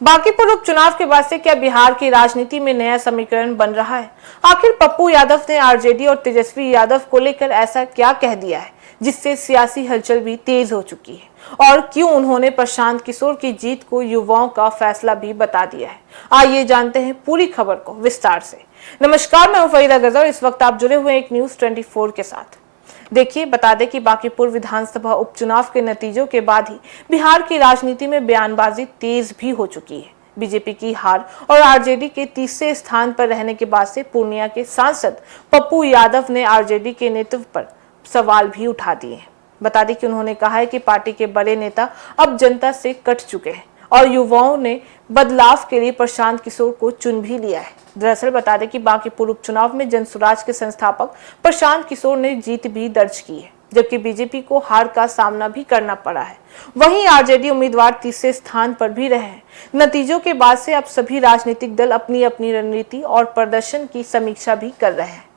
बांकीपुर उपचुनाव के बाद से क्या बिहार की राजनीति में नया समीकरण बन रहा है? आखिर पप्पू यादव ने आरजेडी और तेजस्वी यादव को लेकर ऐसा क्या कह दिया है जिससे सियासी हलचल भी तेज हो चुकी है, और क्यों उन्होंने प्रशांत किशोर की जीत को युवाओं का फैसला भी बता दिया है? आइए जानते हैं पूरी खबर को विस्तार से। नमस्कार, मैं हूं फरीदा गजर। इस वक्त आप जुड़े हुए एक न्यूज 24 के साथ। देखिए, बता दें कि बांकीपुर विधानसभा उपचुनाव के नतीजों के बाद ही बिहार की राजनीति में बयानबाजी तेज भी हो चुकी है। बीजेपी की हार और आरजेडी के तीसरे स्थान पर रहने के बाद से पूर्णिया के सांसद पप्पू यादव ने आरजेडी के नेतृत्व पर सवाल भी उठा दिए हैं। बता दें कि उन्होंने कहा है कि पार्टी के बड़े नेता अब जनता से कट चुके हैं और युवाओं ने बदलाव के लिए प्रशांत किशोर को चुन भी लिया है। दरअसल बता दें कि बांकीपुर उपचुनाव में जनसुराज के संस्थापक प्रशांत किशोर ने जीत भी दर्ज की है, जबकि बीजेपी को हार का सामना भी करना पड़ा है। वहीं आरजेडी उम्मीदवार तीसरे स्थान पर भी रहे हैं। नतीजों के बाद से अब सभी राजनीतिक दल अपनी अपनी रणनीति और प्रदर्शन की समीक्षा भी कर रहे हैं।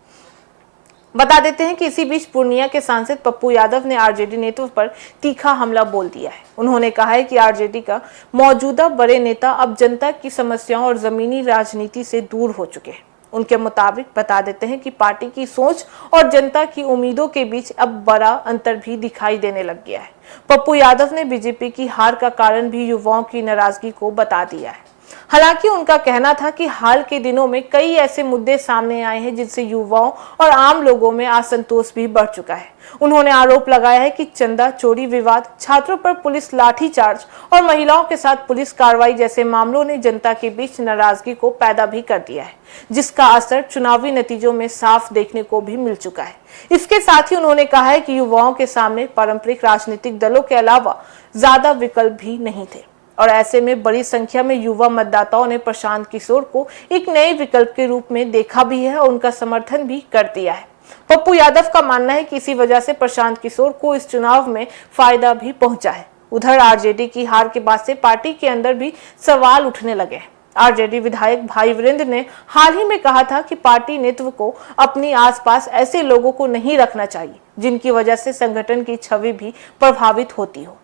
बता देते हैं कि इसी बीच पूर्णिया के सांसद पप्पू यादव ने आरजेडी नेतृत्व पर तीखा हमला बोल दिया है। उन्होंने कहा है कि आरजेडी का मौजूदा बड़े नेता अब जनता की समस्याओं और जमीनी राजनीति से दूर हो चुके हैं। उनके मुताबिक बता देते हैं कि पार्टी की सोच और जनता की उम्मीदों के बीच अब बड़ा अंतर भी दिखाई देने लग गया है। पप्पू यादव ने बीजेपी की हार का कारण भी युवाओं की नाराजगी को बता दिया है। हालांकि उनका कहना था कि हाल के दिनों में कई ऐसे मुद्दे सामने आए हैं जिनसे युवाओं और आम लोगों में असंतोष भी बढ़ चुका है। उन्होंने आरोप लगाया है कि चंदा चोरी विवाद, छात्रों पर पुलिस लाठीचार्ज और महिलाओं के साथ पुलिस कार्रवाई जैसे मामलों ने जनता के बीच नाराजगी को पैदा भी कर दिया है, जिसका असर चुनावी नतीजों में साफ देखने को भी मिल चुका है। इसके साथ ही उन्होंने कहा है कि युवाओं के सामने पारंपरिक राजनीतिक दलों के अलावा ज्यादा विकल्प भी नहीं थे और ऐसे में बड़ी संख्या में युवा मतदाताओं ने प्रशांत किशोर को एक नए विकल्प के रूप में देखा भी है और उनका समर्थन भी कर दिया है। पप्पू यादव का मानना है कि इसी वजह से प्रशांत किशोर को इस चुनाव में फायदा भी पहुंचा है। उधर आरजेडी की हार के बाद से पार्टी के अंदर भी सवाल उठने लगे हैं। आरजेडी विधायक भाई वीरेंद्र ने हाल ही में कहा था कि पार्टी नेतृत्व को अपनी आसपास ऐसे लोगों को नहीं रखना चाहिए जिनकी वजह से संगठन की छवि भी प्रभावित होती हो।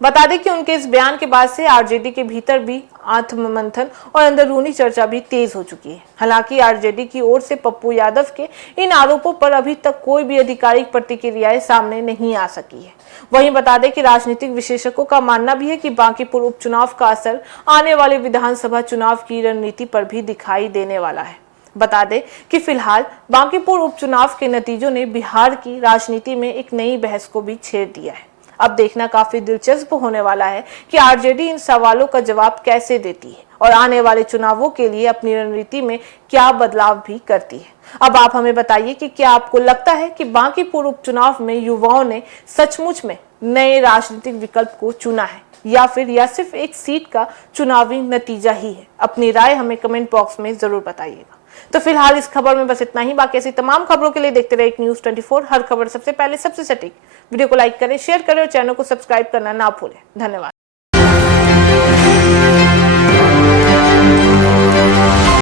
बता दें कि उनके इस बयान के बाद से आरजेडी के भीतर भी आत्ममंथन और अंदरूनी चर्चा भी तेज हो चुकी है। हालांकि आरजेडी की ओर से पप्पू यादव के इन आरोपों पर अभी तक कोई भी आधिकारिक प्रतिक्रियाएं सामने नहीं आ सकी है। वहीं बता दें कि राजनीतिक विशेषज्ञों का मानना भी है कि बांकीपुर उपचुनाव का असर आने वाले विधानसभा चुनाव की रणनीति पर भी दिखाई देने वाला है। बता दें कि फिलहाल बांकीपुर उपचुनाव के नतीजों ने बिहार की राजनीति में एक नई बहस को भी छेड़ दिया है। अब देखना काफी दिलचस्प होने वाला है कि आरजेडी इन सवालों का जवाब कैसे देती है और आने वाले चुनावों के लिए अपनी रणनीति में क्या बदलाव भी करती है। अब आप हमें बताइए कि क्या आपको लगता है कि बांकीपुर उपचुनाव में युवाओं ने सचमुच में नए राजनीतिक विकल्प को चुना है या फिर यह सिर्फ एक सीट का चुनावी नतीजा ही है? अपनी राय हमें कमेंट बॉक्स में जरूर बताइएगा। तो फिलहाल इस खबर में बस इतना ही। बाकी ऐसी तमाम खबरों के लिए देखते रहिए न्यूज 24। हर खबर सबसे पहले सबसे सटीक। वीडियो को लाइक करें, शेयर करें और चैनल को सब्सक्राइब करना ना भूलें। धन्यवाद।